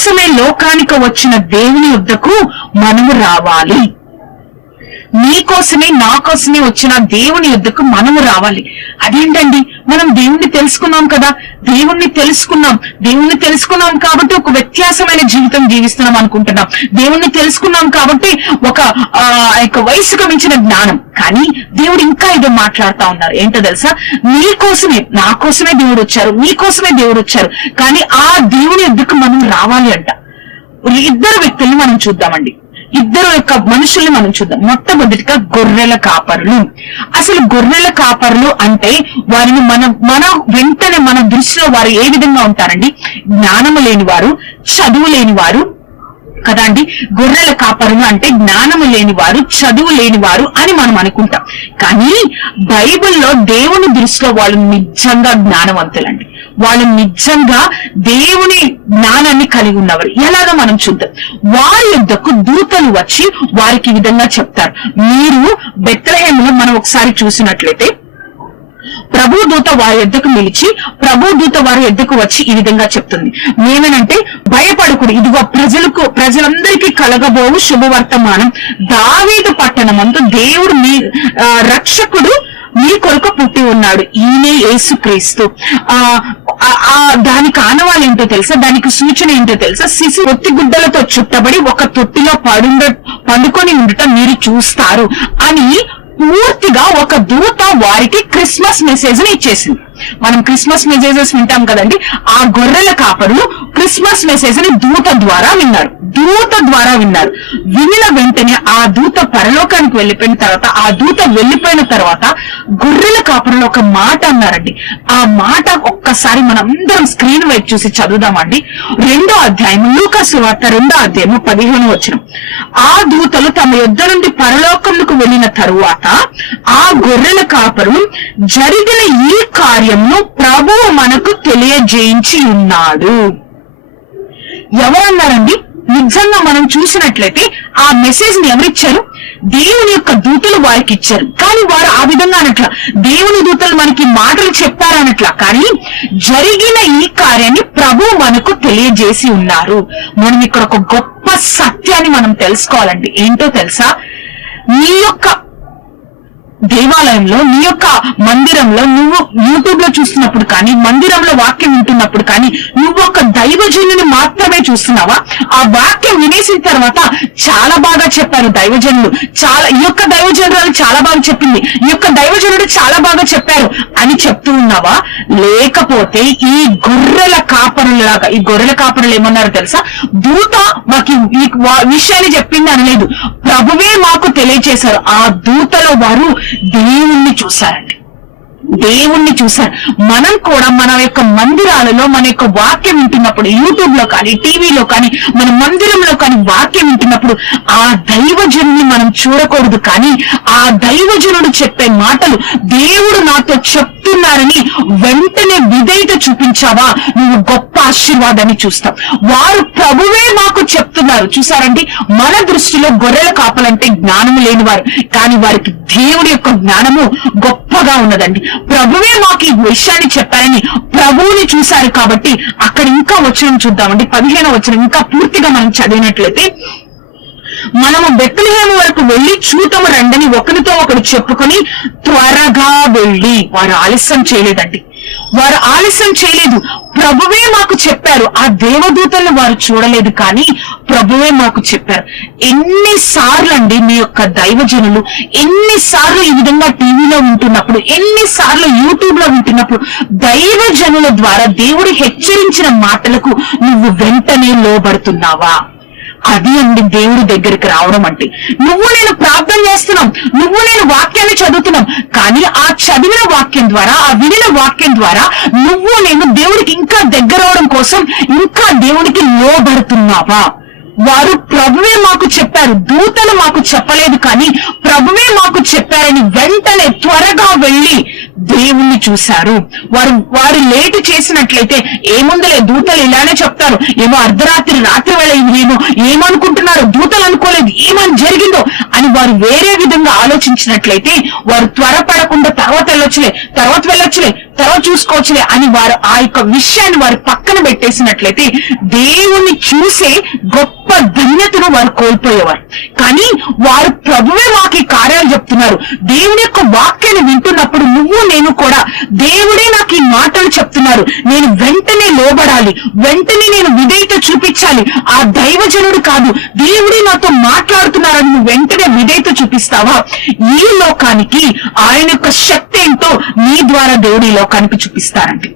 కోసమే లోకానికి వచ్చిన దేవుని వద్దకు మనము రావాలి. నీ కోసమే నా కోసమే వచ్చిన దేవుని యుద్ధకు మనము రావాలి. అదేంటండి? మనం దేవుణ్ణి తెలుసుకున్నాం కదా? దేవుణ్ణి తెలుసుకున్నాం. దేవుణ్ణి తెలుసుకున్నాం కాబట్టి ఒక వ్యత్యాసమైన జీవితం జీవిస్తున్నాం అనుకుంటున్నాం. దేవుణ్ణి తెలుసుకున్నాం కాబట్టి ఒక ఆ యొక్క వయసుకు మించిన జ్ఞానం. కానీ దేవుడు ఇంకా ఏదో మాట్లాడుతా ఉన్నారు. ఏంటో తెలుసా? నీ కోసమే నా కోసమే దేవుడు వచ్చారు. నీ కోసమే దేవుడు వచ్చారు. కానీ ఆ దేవుని యుద్ధకు మనం రావాలి అంట. ఇద్దరు వ్యక్తుల్ని మనం చూద్దామండి. ఇద్దరు యొక్క మనుషుల్ని మనం చూద్దాం. మొట్టమొదటిగా గొర్రెల కాపరులు. అసలు గొర్రెల కాపరులు అంటే వారిని మన మన వెంటనే మన దృష్టిలో వారు ఏ విధంగా ఉంటారండి? జ్ఞానము లేని వారు చదువు లేని వారు కదా అండి? గొర్రెల కాపరులు అంటే జ్ఞానము లేని వారు చదువు లేని వారు అని మనం అనుకుంటాం. కానీ బైబిల్లో దేవుని దృష్టిలో వాళ్ళు నిజంగా జ్ఞానవంతులండి. వాళ్ళు నిజంగా దేవుని జ్ఞానాన్ని కలిగి ఉన్నవారు. ఎలాగో మనం చూద్దాం. వారి యుద్ధకు దూతలు వచ్చి వారికి విధంగా చెప్తారు. మీరు బెత్రహేములో మనం ఒకసారి చూసినట్లయితే ప్రభు దూత వారి ఎద్దకు నిలిచి ప్రభు దూత వారి ఎద్దకు వచ్చి ఈ విధంగా చెప్తుంది. మేమేనంటే భయపడకుడు. ఇదిగో ప్రజలకు ప్రజలందరికీ కలగబోవు శుభవర్తమానం. దావీదు పట్టణమందు దేవుడు మీ రక్షకుడు మీ కొరకు పుట్టి ఉన్నాడు. ఈయనే యేసుక్రీస్తు ఆ ఆ- ఆ దానికి ఆనవాలు ఏంటో తెలుసా? దానికి సూచన ఏంటో తెలుసా? శిశు ఒత్తి గుడ్డలతో చుట్టబడి ఒక తొట్టిలో పడుండ పండుకొని ఉండటం మీరు చూస్తారు అని పూర్తిగా ఒక దూత వారికి క్రిస్మస్ మెసేజ్ని ఇచ్చేసింది. మనం క్రిస్మస్ మెసేజెస్ వింటాం కదండి ఆ గొర్రెల కాపరులు క్రిస్మస్ మెసేజ్ని దూత ద్వారా విన్నారు. దూత ద్వారా విన్నారు. వినిన వెంటనే ఆ దూత పరలోకానికి వెళ్ళిపోయిన తర్వాత ఆ దూత వెళ్ళిపోయిన తర్వాత గొర్రెల కాపరులు ఒక మాట అన్నారండి. ఆ మాట ఒక్కసారి మనందరం స్క్రీన్ వైపు చూసి చదువుదామండి. రెండో అధ్యాయం లూకసు వార్త రెండో అధ్యాయం పదిహేను వచ్చిన ఆ దూతలు తమ యుద్ధ నుండి పరలోకములకు వెళ్ళిన తరువాత ఆ గొర్రెల కాపరు జరిగిన ఈ కార్యమును ప్రభువు మనకు తెలియజేయించి ఉన్నాడు. ఎవరన్నారండి? నిజంగా మనం చూసినట్లయితే ఆ మెసేజ్ని ఎవరిచ్చారు? దేవుని యొక్క దూతలు వారికి ఇచ్చారు. కానీ వారు ఆ విధంగా అనట్ల దేవుని దూతలు మనకి మాటలు చెప్పారనట్ల కానీ జరిగిన ఈ కార్యాన్ని ప్రభు మనకు తెలియజేసి ఉన్నారు. మనం ఇక్కడ ఒక గొప్ప సత్యాన్ని మనం తెలుసుకోవాలండి. ఏంటో తెలుసా? నీ యొక్క దేవాలయంలో నీ యొక్క మందిరంలో నువ్వు యూట్యూబ్లో చూస్తున్నప్పుడు కానీ మందిరంలో వాక్యం వింటున్నప్పుడు కానీ నువ్వు ఒక దైవజనుని మాత్రమే చూస్తున్నావా? ఆ వాక్యం వినేసిన తర్వాత చాలా బాగా చెప్పారు దైవజనులు. చాలా ఈ యొక్క దైవజనురాలు చాలా బాగా చెప్పింది. ఈ యొక్క దైవజనుడు చాలా బాగా చెప్పారు అని చెప్తూ ఉన్నావా? లేకపోతే ఈ గొర్రెల కాపరులాగా ఈ గొర్రెల కాపరులు ఏమన్నారు తెలుసా? దూత మాకు ఈ వా- విషయాన్ని చెప్పింది అనలేదు. ప్రభువే మాకు తెలియచేశారు. ఆ దూతలో వారు దేవుణ్ణి చూశారండి. దేవుణ్ణి చూశారు. మనం కూడా మన యొక్క మందిరాలలో మన యొక్క వాక్యం వింటున్నప్పుడు యూట్యూబ్లో కానీ టీవీలో కానీ మన మందిరంలో కానీ వాక్యం వింటున్నప్పుడు ఆ దైవజనుని మనం చూడకూడదు కానీ ఆ దైవజనుడు చెప్పే మాటలు దేవుడు నాతో చెప్తున్నారని వెంటనే విధేయత చూపించావా? నువ్వు గొప్ప ఆశీర్వాదాన్ని చూస్తావు. వారు ప్రభువే మాకు చెప్తున్నారు. చూసారండి? మన దృష్టిలో గొర్రెల కాపలంటే జ్ఞానము లేనివారు. కానీ వారికి దేవుడి యొక్క జ్ఞానము గొప్పగా ఉన్నదండి. ప్రభువే మాకు ఈ విషయాన్ని చెప్పారని ప్రభువుని చూశారు కాబట్టి అక్కడ ఇంకా వచ్చిన చూద్దామండి. పదిహేను వచ్చిన ఇంకా పూర్తిగా మనం చదివినట్లయితే మనము బెత్తలహేము వరకు వెళ్ళి చూతము రండని ఒకరితో ఒకడు చెప్పుకొని త్వరగా వెళ్ళి వారు ఆలస్యం చేయలేదండి. వారు ఆలస్యం చేయలేదు. ప్రభువే మాకు చెప్పారు. ఆ దేవదూతలను వారు చూడలేదు కానీ ప్రభువే మాకు చెప్పారు. ఎన్నిసార్లు అండి మీ యొక్క దైవజనులు ఎన్నిసార్లు ఈ విధంగా టీవీలో ఉంటున్నప్పుడు ఎన్నిసార్లు యూట్యూబ్లో ఉంటున్నప్పుడు దైవజనుల ద్వారా దేవుడు హెచ్చరించిన మాటలకు నువ్వు వెంటనే లోబడుతున్నావా? అది అండి దేవుడి దగ్గరికి రావడం అంటే. నువ్వు నేను ప్రార్థన చేస్తున్నాం నువ్వు నేను వాక్యాన్ని చదువుతున్నాం కానీ ఆ చదివిన వాక్యం ద్వారా ఆ వినిన వాక్యం ద్వారా నువ్వు నేను దేవుడికి ఇంకా దగ్గర అవడం కోసం ఇంకా దేవుడికి లోబడుతున్నావా? వారు ప్రభువే మాకు చెప్పారు దూతలు మాకు చెప్పలేదు కానీ ప్రభువే మాకు చెప్పారని వెంటనే త్వరగా వెళ్ళి దేవుణ్ణి చూశారు. వారు వారు లేటు చేసినట్లయితే ఏముందలే? దూతలు ఇలానే చెప్తారు. ఏమో అర్ధరాత్రి రాత్రి వేళ ఏమో ఏమనుకుంటున్నారు? దూతలు అనుకోలేదు. ఏమని జరిగిందో? అని వారు వేరే విధంగా ఆలోచించినట్లయితే వారు త్వరపడకుండా తర్వాత వెళ్ళొచ్చులే తర్వాత వెళ్ళొచ్చులే తర్వాత చూసుకోవచ్చులే అని వారు ఆ యొక్క విషయాన్ని వారు పక్కన పెట్టేసినట్లయితే దేవుణ్ణి చూసే గొప్ప ధన్యతను వారు కోల్పోయేవారు. కానీ వారు ప్రభువే మాకు ఈ కార్యాలు చెప్తున్నారు. దేవుని యొక్క వాక్యాన్ని వింటున్నప్పుడు నువ్వు నేను కూడా దేవుడే నాకు ఈ మాటలు చెప్తున్నారు. నేను వెంటనే లోబడాలి. వెంటనే నేను విధేయత చూపించాలి. ఆ దైవజనుడు కాదు. దేవుడే నాతో మాట్లాడుతున్నారని నువ్వు వెంటనే విధేయత చూపిస్తావా? ఈ లోకానికి ఆయన యొక్క శక్తి ఏంటో నీ ద్వారా దేవుడి లోకానికి చూపిస్తారండి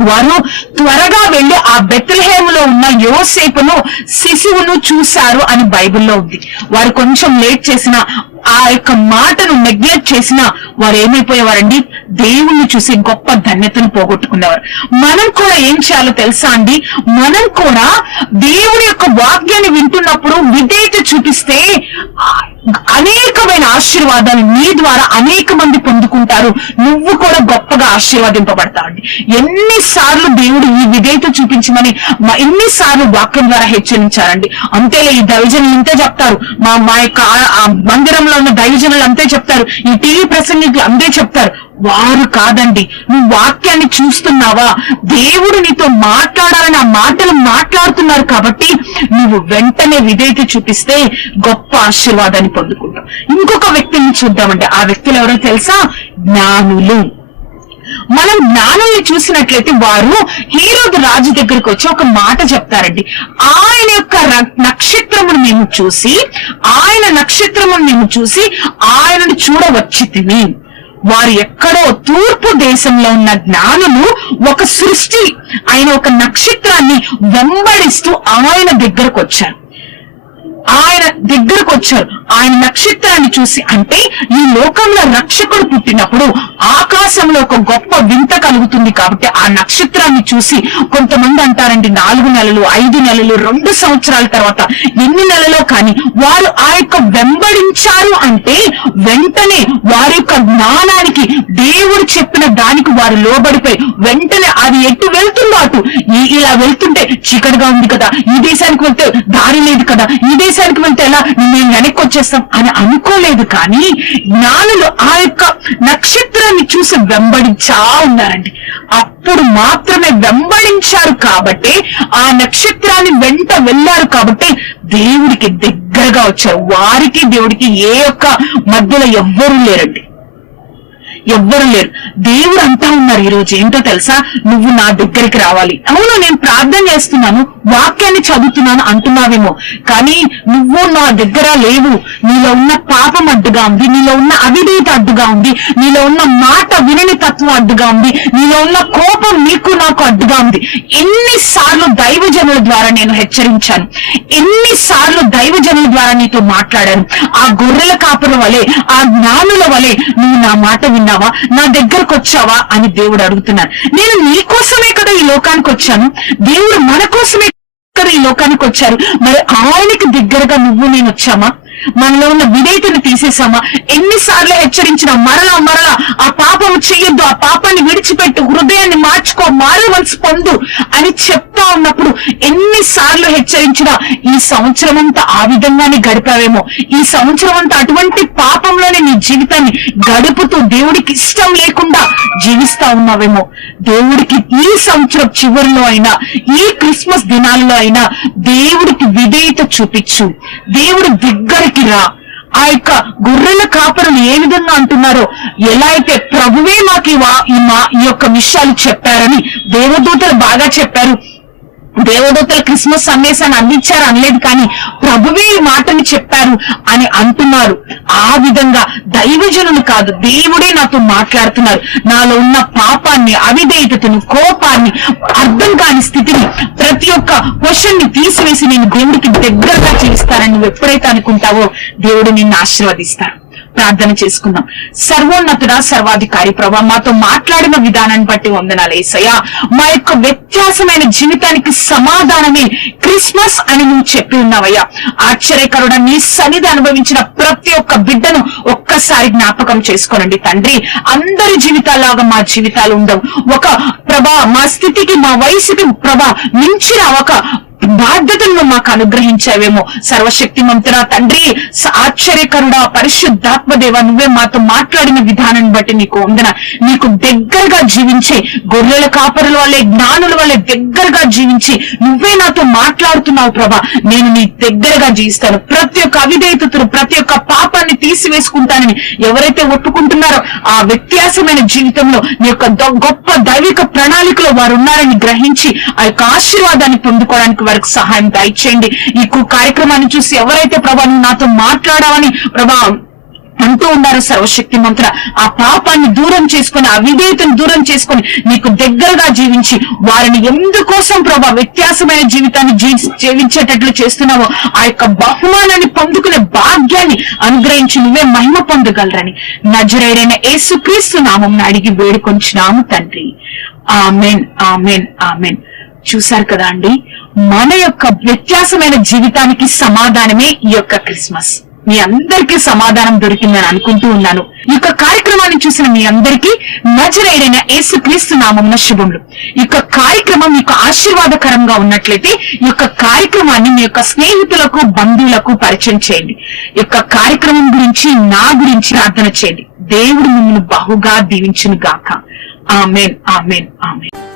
వారు త్వరగా వెళ్ళి ఆ బెత్లహేములో ఉన్న యోసేపును శిశువును చూశారు అని బైబిల్లో ఉంది. వారు కొంచెం లేట్ చేసిన ఆ యొక్క మాటను నెగ్లెక్ట్ చేసిన వారు ఏమైపోయేవారండి? దేవుణ్ణి చూసి గొప్ప ధన్యతను పోగొట్టుకునేవారు. మనం కూడా ఏం చేయాలో తెలుసా అండి? మనం కూడా దేవుని యొక్క వాక్యాన్ని వింటున్నప్పుడు విధేయత చూపిస్తే అనేకమైన ఆశీర్వాదాలు నీ ద్వారా అనేక మంది పొందుకుంటారు. నువ్వు కూడా గొప్పగా ఆశీర్వాదింపబడతావండి. ఎన్నిసార్లు దేవుడు ఈ విధేయత చూపించమని ఎన్నిసార్లు వాక్యం ద్వారా హెచ్చరించారండి. అంతేలే ఈ దైవజనులు ఇంతే చెప్తారు. మా మా యొక్క ఆ- మందిరంలో ఉన్న దైవజనులు అంతే చెప్తారు. ఈ టీవీ ప్రసంగికులు అంతే చెప్తారు. వారు కాదండి. నువ్వు వాక్యాన్ని చూస్తున్నావా? దేవుడు నీతో మాట్లాడాలని ఆ మాటలు మాట్లాడుతున్నారు కాబట్టి నువ్వు వెంటనే విధేయత చూపిస్తే గొప్ప ఆశీర్వాదాన్ని పొందుకుంటావు. ఇంకొక వ్యక్తిని చూద్దామండి. ఆ వ్యక్తులు ఎవరో తెలుసా? జ్ఞానులు. మనం జ్ఞానుల్ని చూసినట్లయితే వారు హీరోదు రాజు దగ్గరికి వచ్చి ఒక మాట చెప్తారండి. ఆయన యొక్క నక్షత్రమును మేము చూసి ఆయన నక్షత్రమును మేము చూసి ఆయనను చూడవచ్చి తిని. వారు ఎక్కడో తూర్పు దేశంలో ఉన్న జ్ఞానులు ఒక సృష్టి ఆయన ఒక నక్షత్రాన్ని వెంబడిస్తూ ఆయన దగ్గరకు వచ్చారు. ఆయన దగ్గరకు వచ్చారు. ఆయన నక్షత్రాన్ని చూసి అంటే ఈ లోకంలో రక్షకుడు పుట్టినప్పుడు ఆకాశంలో ఒక గొప్ప వింత కలుగుతుంది కాబట్టి ఆ నక్షత్రాన్ని చూసి కొంతమంది అంటారండి నాలుగు నెలలు ఐదు నెలలు రెండు సంవత్సరాల తర్వాత ఎన్ని నెలలో కానీ వారు ఆ యొక్క వెంబడించారు అంటే వెంటనే వారి యొక్క జ్ఞానానికి దేవుడు చెప్పిన దానికి వారు లోబడిపోయి వెంటనే అది ఎటు వెళ్తుందో అటు. ఇలా వెళ్తుంటే చీకటిగా ఉంది కదా. ఈ దేశానికి వెళ్తే దారి లేదు కదా. ఈ దేశానికి వెళ్తే ఎలా? మేము వెనక్కి వచ్చేస్తాం అని అనుకోలేదు కానీ జ్ఞానులు ఆ యొక్క నక్షత్రాన్ని చూసి వెంబడించా ఉన్నారండి. అప్పుడు మాత్రమే వెంబడించారు కాబట్టి ఆ నక్షత్రాన్ని వెంట వెళ్ళారు కాబట్టి దేవుడికి దగ్గరగా వచ్చారు. వారికి దేవుడికి ఏ యొక్క మధ్యలో ఎవ్వరూ లేరండి. ఎవ్వరు లేరు. దేవుడు అంటా ఉన్నారు ఈ రోజు ఏంటో తెలుసా? నువ్వు నా దగ్గరికి రావాలి. అవును నేను ప్రార్థన చేస్తున్నాను వాక్యాన్ని చదువుతున్నాను అంటున్నావేమో. కానీ నువ్వు నా దగ్గర లేవు. నీలో ఉన్న పాపం అడ్డుగా ఉంది. నీలో ఉన్న అవిధేయత అడ్డుగా ఉంది. నీలో ఉన్న మాట వినని తత్వం అడ్డుగా ఉంది. నీలో ఉన్న కోపం నీకు నాకు అడ్డుగా ఉంది. ఎన్నిసార్లు దైవజనుల ద్వారా నేను హెచ్చరించాను. ఎన్నిసార్లు దైవజనుల ద్వారా నీతో మాట్లాడాను. ఆ గొర్రెల కాపుల వలె ఆ జ్ఞానుల వలె నువ్వు నా మాట విన్నావు. నా దగ్గరకు వచ్చావా? అని దేవుడు అడుగుతున్నాడు. నేను నీ కోసమే కదా ఈ లోకానికి వచ్చాను. దేవుడు మన కోసమే కదా ఈ లోకానికి వచ్చారు. మరి ఆయనకి దగ్గరగా నువ్వు నేను వచ్చామా? మనలో ఉన్న విధేయతను తీసేసామా ఎన్నిసార్లు హెచ్చరించినా మరలా మరలా ఆ పాపం చెయ్యొద్దు ఆ పాపాన్ని విడిచిపెట్టు హృదయాన్ని మార్చుకో మారు మనసు పొందు అని చెప్తా ఉన్నప్పుడు ఎన్నిసార్లు హెచ్చరించినా ఈ సంవత్సరం అంతా ఆ విధంగానే గడిపావేమో. ఈ సంవత్సరం అంతా అటువంటి పాపంలోనే నీ జీవితాన్ని గడుపుతూ దేవుడికి ఇష్టం లేకుండా జీవిస్తా ఉన్నావేమో? దేవుడికి ఈ సంవత్సరం చివరిలో అయినా ఈ క్రిస్మస్ దినాల్లో అయినా దేవుడికి విధేయత చూపించు. దేవుడి దగ్గరికి రా. ఆ యొక్క గొర్రెల కాపరులు ఏ విధంగా అంటున్నారో ఎలా అయితే ప్రభువే మాకు ఈ ఈ మా ఈ యొక్క విషయాలు చెప్పారని దేవదూతలు బాగా చెప్పారు. దేవదూతలు క్రిస్మస్ సందేశాన్ని అందించారు అనలేదు కానీ ప్రభువే ఈ మాటని చెప్పారు అని అంటున్నారు. ఆ విధంగా దైవజనులు కాదు దేవుడే నాతో మాట్లాడుతున్నారు. నాలో ఉన్న పాపాన్ని అవిధేయతను కోపాన్ని అర్థం కాని స్థితిని ప్రతి ఒక్క క్వశ్చన్ని తీసివేసి నేను దేవుడికి దగ్గరగా చేస్తానని నువ్వు ఎప్పుడైతే అనుకుంటావో దేవుడు నిన్ను ఆశీర్వదిస్తాడు ప్రార్థన చేసుకుందాం. సర్వోన్నతుడ సర్వాధికారి ప్రభా మాతో మాట్లాడిన విధానాన్ని బట్టి వందనాలు ఏసయ్యా. మా యొక్క వ్యత్యాసమైన జీవితానికి సమాధానమే క్రిస్మస్ అని నువ్వు చెప్పి ఉన్నావయ్యా. ఆశ్చర్యకరుడ నీ సన్నిధి అనుభవించిన ప్రతి ఒక్క బిడ్డను ఒక్కసారి జ్ఞాపకం చేసుకోనండి తండ్రి. అందరి జీవితాల్లాగా మా జీవితాలు ఉండవు. ఒక ప్రభా మా స్థితికి మా వయసుకి ప్రభా మించిన ఒక బాధ్యతలను మాకు అనుగ్రహించావేమో. సర్వశక్తి మంతురా తండ్రి ఆశ్చర్యకరుడ పరిశుద్ధాత్మ దేవ నువ్వే మాతో మాట్లాడిన విధానం బట్టి నీకు వందన. నీకు దగ్గరగా జీవించే గొర్రెల కాపరుల వల్లే జ్ఞానుల వల్లే దగ్గరగా జీవించి నువ్వే నాతో మాట్లాడుతున్నావు ప్రభా. నేను నీ దగ్గరగా జీవిస్తాను. ప్రతి ఒక్క అవిధేయతను ప్రతి ఒక్క పాపాన్ని తీసివేసుకుంటానని ఎవరైతే ఒప్పుకుంటున్నారో ఆ వ్యత్యాసమైన జీవితంలో నీ యొక్క గొప్ప దైవిక ప్రణాళికలో వారు ఉన్నారని గ్రహించి ఆ యొక్క ఆశీర్వాదాన్ని పొందుకోవడానికి వారికి సహాయం దయచేయండి. ఈ కార్యక్రమాన్ని చూసి ఎవరైతే ప్రభా నువ్వు నాతో మాట్లాడావని ప్రభా అంటూ ఉన్నారు సర్వశక్తి మంత్ర ఆ పాపాన్ని దూరం చేసుకొని ఆ విధేయతను దూరం చేసుకొని నీకు దగ్గరగా జీవించి వారిని ఎందుకోసం ప్రభా వ్యత్యాసమైన జీవితాన్ని జీవించేటట్లు చేస్తున్నావో ఆ యొక్క బహుమానాన్ని పొందుకునే భాగ్యాన్ని అనుగ్రహించి నువ్వే మహిమ పొందగలరని నజరేడైన యేసుక్రీస్తు నామం అడిగి వేడుకొంచినాము తండ్రి. Amen amen amen. చూశారు కదా అండి? మన యొక్క వ్యత్యాసమైన జీవితానికి సమాధానమే ఈ యొక్క క్రిస్మస్. మీ అందరికీ సమాధానం దొరికిందని అనుకుంటూ ఉన్నాను. ఈ యొక్క కార్యక్రమాన్ని చూసిన మీ అందరికీ నజరేడైన యేసు క్రీస్తు నామమున శుభములు. ఈ యొక్క కార్యక్రమం మీకు ఆశీర్వాదకరంగా ఉన్నట్లయితే ఈ యొక్క కార్యక్రమాన్ని మీ యొక్క స్నేహితులకు బంధువులకు పరిచయం చేయండి. ఈ యొక్క కార్యక్రమం గురించి నా గురించి ప్రార్థన చేయండి. దేవుడు మిమ్మల్ని బహుగా దీవించును గాక ఆమెన్ ఆమెన్ ఆమెన్.